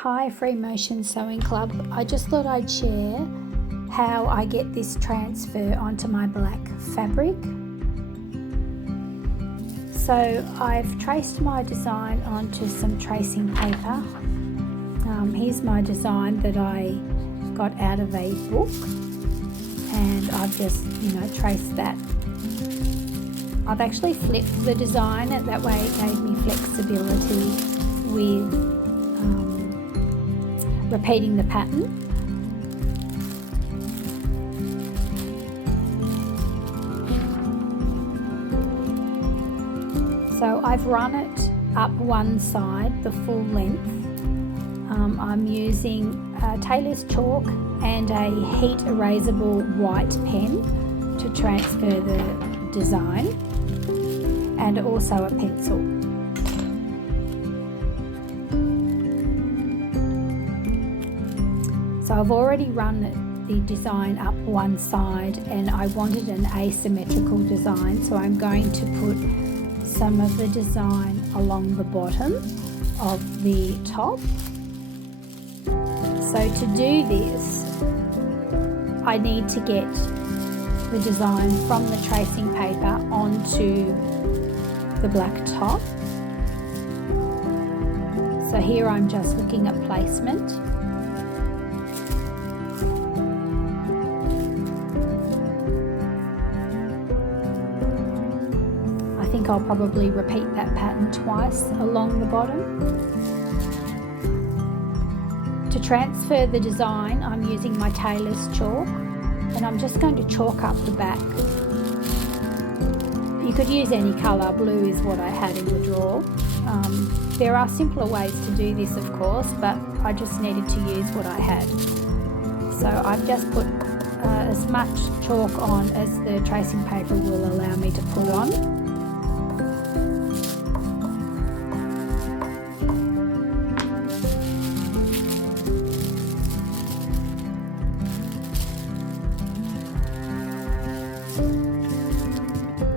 Hi Free Motion Sewing Club. I just thought I'd share how I get this transfer onto my black fabric. So I've traced my design onto some tracing paper. Here's my design that I got out of a book, and I've just traced that. I've actually flipped the design, and that way it gave me flexibility with repeating the pattern. So I've run it up one side, the full length. I'm using tailor's chalk and a heat erasable white pen to transfer the design, and also a pencil. So I've already run the design up one side, and I wanted an asymmetrical design, so I'm going to put some of the design along the bottom of the top. So to do this, I need to get the design from the tracing paper onto the black top. So here I'm just looking at placement. I think I'll probably repeat that pattern twice along the bottom. To transfer the design, I'm using my tailor's chalk, and I'm just going to chalk up the back. You could use any colour, blue is what I had in the drawer. There are simpler ways to do this, of course, but I just needed to use what I had. So I've just put as much chalk on as the tracing paper will allow me to put on.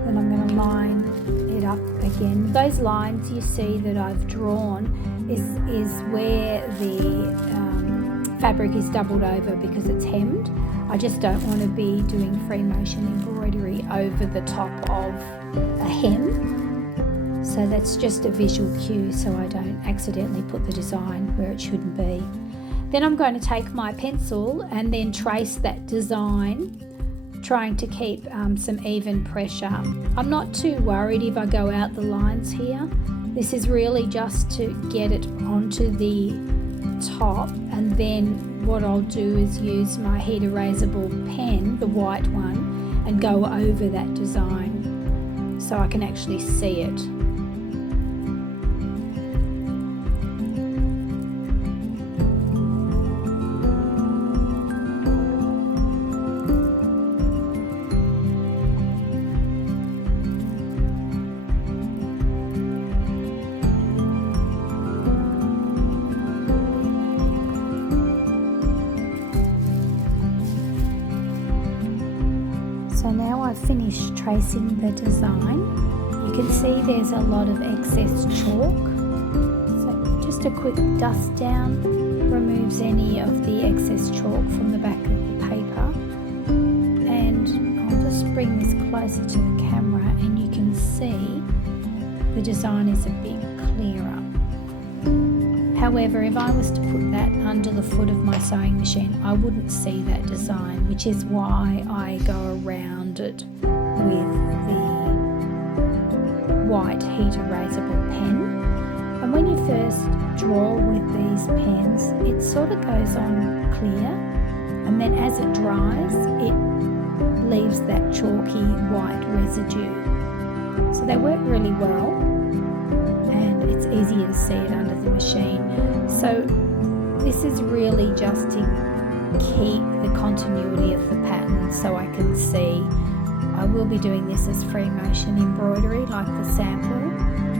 Then I'm going to line it up again. Those lines you see that I've drawn is where the fabric is doubled over because it's hemmed. I just don't want to be doing free motion embroidery over the top of a hem. So that's just a visual cue so I don't accidentally put the design where it shouldn't be. Then I'm going to take my pencil and then trace that design, trying to keep some even pressure. I'm not too worried if I go out the lines here. This is really just to get it onto the top, and then what I'll do is use my heat erasable pen, the white one, and go over that design so I can actually see it. So now I've finished tracing the design. You can see there's a lot of excess chalk. So just a quick dust down removes any of the excess chalk from the back of the paper. And I'll just bring this closer to the camera, and you can see the design is a bit clearer. However, if I was to put that under the foot of my sewing machine, I wouldn't see that design, which is why I go around it with the white heat erasable pen. And when you first draw with these pens, it sort of goes on clear, and then as it dries, it leaves that chalky white residue. So they work really well, and it's easier to see it under the machine. So this is really just to keep the continuity of the pattern so I can see. I will be doing this as free motion embroidery like the sample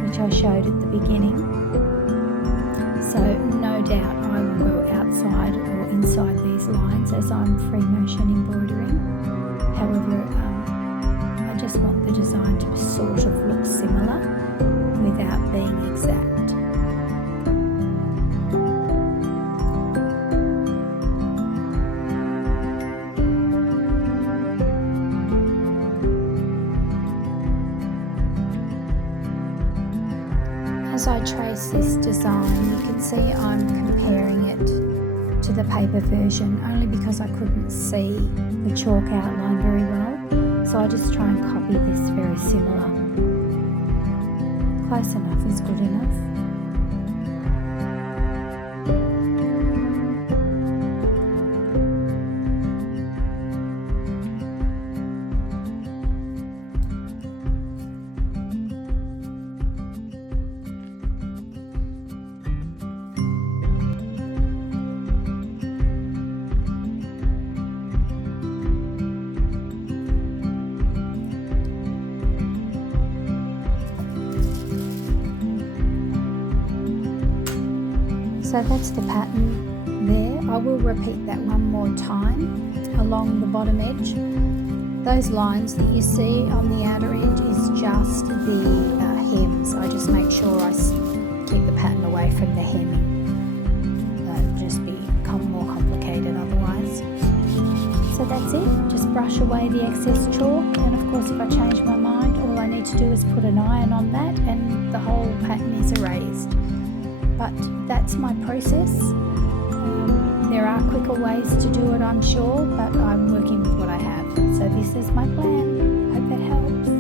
which I showed at the beginning. So no doubt I will go outside or inside these lines as I'm free motion embroidering. However, I just want the design to sort of look similar without being exact. as I trace this design, you can see I'm comparing it to the paper version only because I couldn't see the chalk outline very well. So I just try and copy this very similar. Close enough is good enough. So that's the pattern there. I will repeat that one more time along the bottom edge. Those lines that you see on the outer edge is just the hems. I just make sure I keep the pattern away from the hemming. It'll just become more complicated otherwise. So that's it. Just brush away the excess chalk, and of course if I change my mind, all I need to do is put an iron on that and the whole pattern is erased. But that's my process. There are quicker ways to do it, I'm sure, but I'm working with what I have. So this is my plan. Hope that helps.